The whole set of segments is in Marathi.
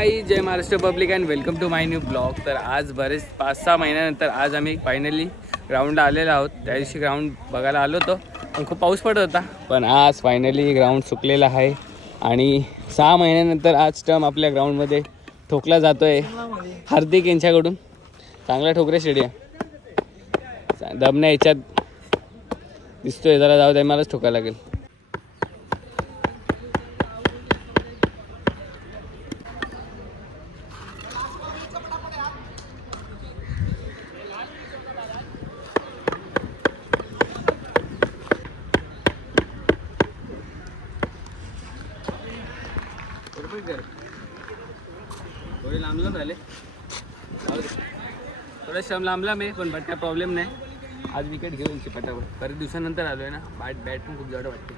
काही जय Maharashtra public and welcome to my new blog तर आज बरेच पाच सहा महिन्यानंतर आज आम्ही फायनली ग्राउंडला आलेलो आहोत. त्या दिवशी ग्राउंड बघायला आलो होतो. पण खूप पाऊस पडत होता. पण आज फायनली ग्राउंड सुकलेला आहे. आणि सहा महिन्यानंतर आज टर्म आपल्या ग्राउंडमध्ये ठोकला जातो आहे हार्दिक यांच्याकडून. चांगला ठोकरे स्टेडियम दबण्या याच्यात दिसतोय. जरा जाऊ द्या मलाच ठोकायला लागेल थोडे लांब लांब झाले श्रम लांबला मी पण बट काय प्रॉब्लेम नाही. आज विकेट घेऊन पटापट. बरेच दिवसानंतर आलो आहे ना बॅट बॅट पण खूप जड वाटते.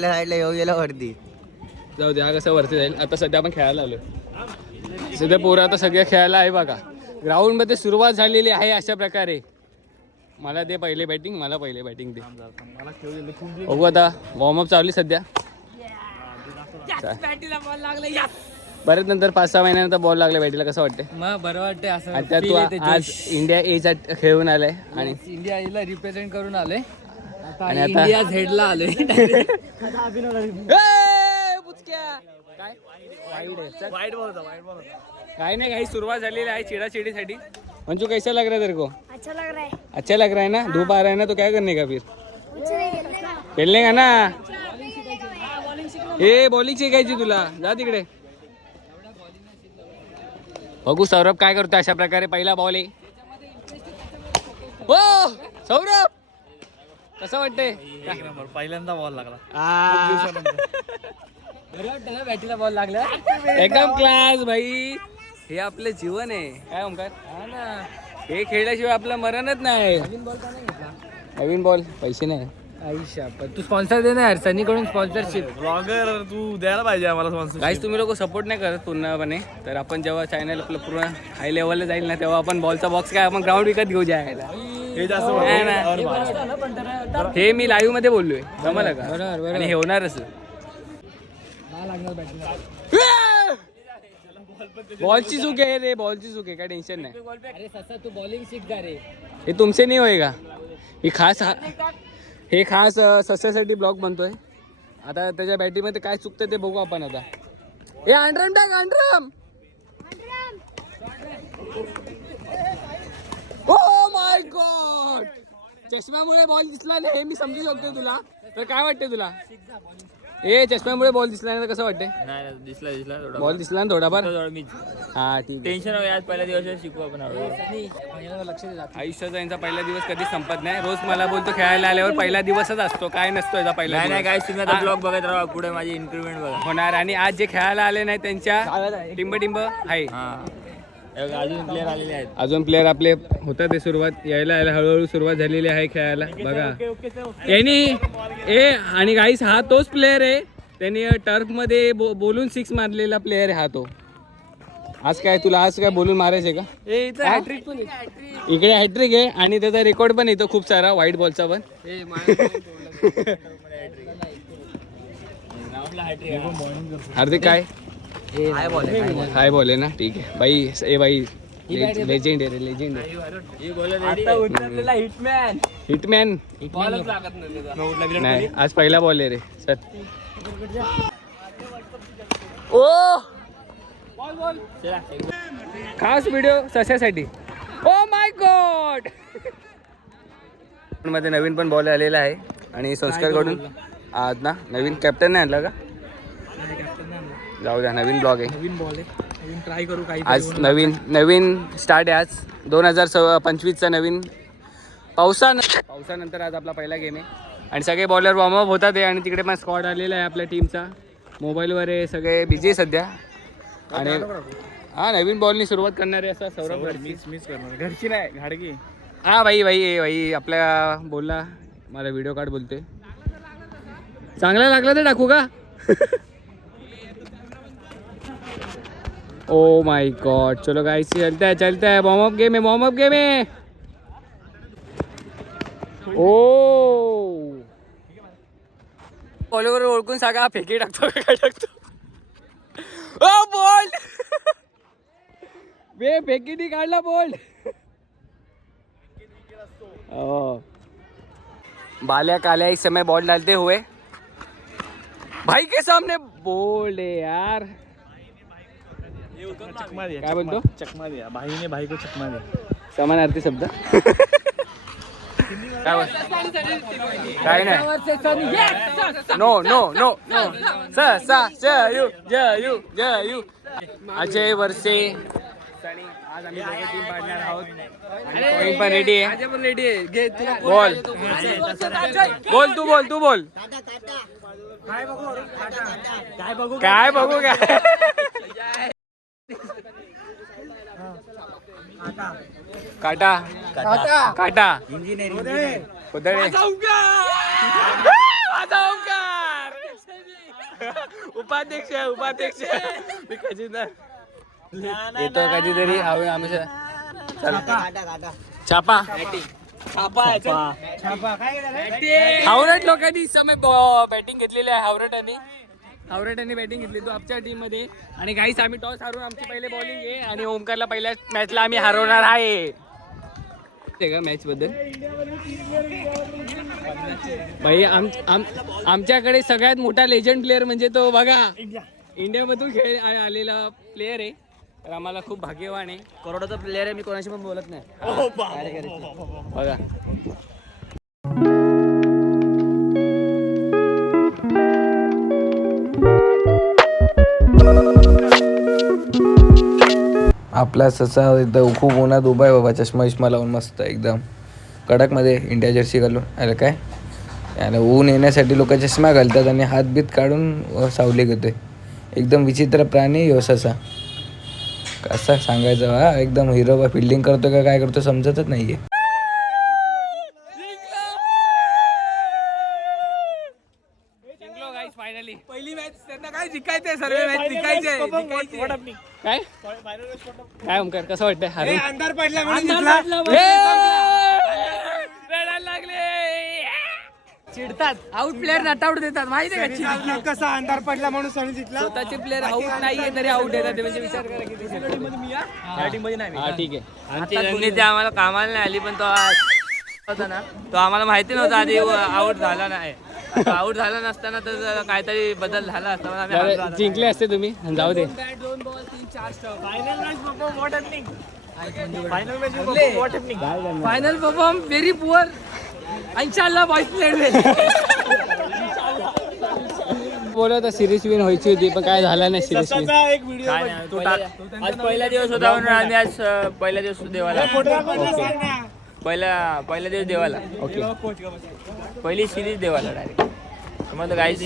साईडला येऊ गेला वरती. जाऊ दे हा कसं वरती जाईल. आता सध्या आपण खेळायला आलो सध्या पोरं आता सगळे खेळायला आहे बघा. ग्राउंडमध्ये सुरुवात झालेली आहे अशा प्रकारे. मला दे पहिले बॅटिंग मला पहिले बॅटिंग दे. बघू आता वॉर्मअप चालली सध्या. बरेच नंतर पाच सहा महिन्यानंतर बॉल लागला बॅटीला कसं वाटते मग बरं वाटते असं. feel तू येते आज जोश. इंडिया एचा खेळून आलाय आणि इंडिया ला रिप्रेझेंट करून आले आता आणि आता- इंडिया झेडला आले ए, बुचक्या! काय? आहे. काय नाही काही सुरुवात झालेली आहे चिडाचिडीसाठी. मंजू कैसा लग रहा है तेरे को? अच्छा लग रहा है। अच्छा लग रहा है ना? धूप आ रहा है ना तो क्या करने का फिर? कुछ नहीं खेलने का। ना? ए बॉलिंग शिकायची तुला. जा तिकडे. बघू सौरभ काय करतो अशा प्रकारे. पहिला बॉल आहे. हो सौरभ! कसं वाटतंय? पहिल्यांदा बॉल लागला. बॅटीला बॉल लागला? एकदम क्लास भाई. हे आपलं जीवन आहे. काय ओंकार हा ना. हे खेळल्याशिवाय आपलं मरणच नाही. नवीन बॉल का नाही घेतला? नवीन बॉल पैसे नाही. आयुष्या पण तू स्पॉन्सर दे ना यार सनीकडून स्पॉन्सरशिप ब्लॉगर तू द्यायला पाहिजे आम्हाला स्पॉन्सर काहीच तुम्ही लोक सपोर्ट नाही करत पूर्णपणे. तर आपण जेव्हा चॅनल आपलं पूर्ण हाय लेवलला जाईल ना तेव्हा आपण बॉलचा बॉक्स काय आपण ग्राउंड विकत घेऊ जायला. हे जास्त नाही ना. हे मी लाईव्हमध्ये बोललोय. जमलं का? बरोबर, बरोबर. हो. आणि हे होणारच. नाही लागणार बॅटीला बॉलची चूक आहे रे बॉलची चूक आहे काय टेन्शन नाही अरे ससा तू बॉलिंग शिक जा रे। हे तुमचे नाही होय का ही खास हा- खास सस्यासाठी ब्लॉग बनतोय आता त्याच्या बॅटीमध्ये काय चुकतं ते बघू आपण आता। हे अंडरम टाक अंडरम ओ माय गॉड चष्म्यामुळे बॉल दिसला नाही हे मी समजू शकतो तुला. तर काय वाटते तुला? ए चष्म्यामुळे बॉल दिसला नाही तर कसं वाटते नाही नाही, दिसला दिसला थोडा बॉल दिसला ना थोडाफार? थोडा मी हा ठीक आहे. टेन्शन आज पहिल्या दिवस शिकू आपण हळूहळू. आयुष्याचा यांचा पहिला दिवस कधी संपत नाही. रोज मला बोलतो खेळायला आल्यावर पहिला दिवसच असतो. काय नसतो याचा पहिला नाही नाही दिवस. काय तुम्ही आता ब्लॉग बघत राहा. पुढे माझी इन्क्रीमेंट बघा. होणार. आणि आज जे खेळायला आले नाही त्यांच्या टिंब टिंब आहे हा. अजून प्लेअर आलेले आहेत. अजून प्लेअर आपले होतात ते सुरुवात. यायला यायला हळूहळू सुरुवात झालेली आहे खेळायला. बघा. यांनी ए आणि गाईस हा तोच प्लेअर आहे. त्यांनी टर्फमध्ये बो, बोलून सिक्स मारलेला प्लेअर आहे हा तो. आज काय तुला आज काय बोलून मारायचंय का? हा? इकडे हॅट्रिक आहे आणि त्याचा रेकॉर्ड पण येतो खूप सारा व्हाईट बॉलचा पण. हार्दिक काय? हाय बॉल आहे ना ठीक आहे. बाई ए बाई लेजेंड आहे रे लेजेंड हिटमॅन हिटमॅन नाही आज पहिला बॉल आहे रे सर. ओ! खास व्हिडिओ सस्यासाठी ओ माय गॉडमध्ये नवीन पण बॉल आलेला आहे. आणि संस्कारकडून आज ना नवीन कॅप्टन नाही आणला का? जाऊ द्या नवीन ब्लॉग आहे. नवीन बॉल आहे. ट्राय करू काही आज नवीन नवीन स्टार्ट आहे आज. दोन हजार सव पंचवीसचा नवीन पावसान पावसानंतर आज आपला पहिला गेम आहे. आणि सगळे बॉलर वॉर्मअप होतात आहे आणि तिकडे पण स्क्वॉड आलेला आहे आपल्या टीमचा मोबाईलवर आहे सगळे बिझी आहे सध्या. आणि हा नवीन बॉलनी सुरुवात करणारे असा सौरभ गडसी मिस करणार. घरची नाही घाडगी. हा भाई भाई ए भाई आपल्या बोलला. मला व्हिडिओ कार्ड बोलते चांगला लागला तर टाकू का? ओ माय गॉड चलो गाइस चलता है चलता है वार्म अप गेम है वार्म अप गेम है ओ फॉलोवर ओळखून सांगा फेकी टाकतो काय टाकतो ओ बोल बे फेकीनी काढला बोल ओ बाल्या काल्या इस समय बॉल डालते हुए. भाई के सामने. बोल यार. चकमा दिया काय बोलतो? चकमा दिया भाईने भाई को चकमा दिया समानार्थी शब्द. काय बोल काय नाही. नो नो नो नो स सा ज यू ज यू ज यू. अजय वर्षे आज आम्ही दोघं टीम पाडणार आहोत आणि पण रेडी आहे. पण रेडी आहे. घे तुला बोल. बोल. तू बोल तू बोल. काय बघू? काय काटा. काटा? उपाध्यक्ष उपाध्यक्ष मी कधी येतो कधीतरी हवे आम्ही छापा. हावरट लोकांनी समय बॅटिंग घेतलेली आहे हावरटाने. हावरटाने बॅटिंग घेतली तो आमच्या टीममध्ये आणि गाईस आम्ही टॉस हारून आमची पहिले बॉलिंग आहे आणि ओमकारला पहिल्या मॅचला आम्ही हरवणार आहे. ते का मॅच बद्दल? भाई आम, आम, आमच्याकडे सगळ्यात मोठा लेजंड प्लेअर म्हणजे तो बघा. इंडियामधून खेळ आलेला प्लेअर आहे. तर आम्हाला खूप भाग्यवान आहे. करोडाचा प्लेअर आहे मी कोणाशी पण बोलत नाही? बघा. आपला ससा इथं खूप उन्हात उभा आहे बाबा चष्मा विष्मा लावून मस्त एकदम. कडकमध्ये इंडिया जर्सी घालून. अरे काय? आणि ऊन येण्यासाठी लोक चष्मा घालतात आणि हात बीत काढून सावली घेतोय. एकदम विचित्र प्राणी ससा. कसा सांगायचं हा? एकदम हिरो बा फिल्डिंग करतो का काय करतो समजतच नाहीये. पहिली मॅच त्यांना काय जिंकायचंय? सर्व मॅच जिंकायचे काय? काय ओमकार कसं वाटतंय? हरून अंधार पडला रडायला लागले. चिडतात. आउट प्लेअर नट आउट देतात. माहिती आहे का? चिडतात. कसा अंधार पडला म्हणून सनी जिंकला. स्वतःचे प्लेअर आउट नाहीये तरी आउट देतात ते. म्हणजे विचार करा किती या? टीममध्ये नाही हा ठीक आहे. आमची रणनीती आम्हाला कामाला नाही आली पण तो होता ना. तो आम्हाला माहिती नव्हता आधी आउट झाला नाही. आउट झाला नसताना तर काहीतरी बदल झाला असता. जिंकले असते तुम्ही जाऊ दे. फायनल परफॉर्म व्हेरी पुअर इन्शाल्लाह प्लेड बोलत सिरीज विन व्हायची होती पण काय झालं नाही सिरीज पहिला- आज पहिला दिवस होता म्हणून आम्ही आज पहिला दिवस देवाला. पहिला पहिला दिवस देवाला. ओके पहिली सिरीज देवाला डायरेक्ट मग गाईस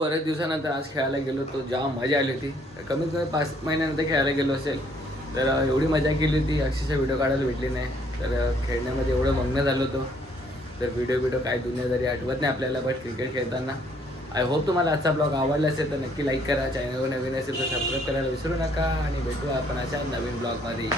बरेच दिवसानंतर आज खेळायला गेलो तो जाम मजा आली होती. कमीत कमी पाच महिन्यानंतर खेळायला गेलो असेल तर एवढी मजा केली होती. अक्षरशः व्हिडिओ काढायला भेटली नाही. तर खेळण्यामध्ये एवढं मग्न झालो होतो. तर व्हिडिओ व्हिडिओ काय दुनियादारी आठवत नाही आपल्याला बट क्रिकेट खेळताना. आय होप तुम्हाला आजचा ब्लॉग आवडला असेल तर नक्की लाईक करा. चॅनलवर नवीन असेल तर सबस्क्राईब करायला विसरू नका. आणि भेटू आपण अशा नवीन ब्लॉगमध्ये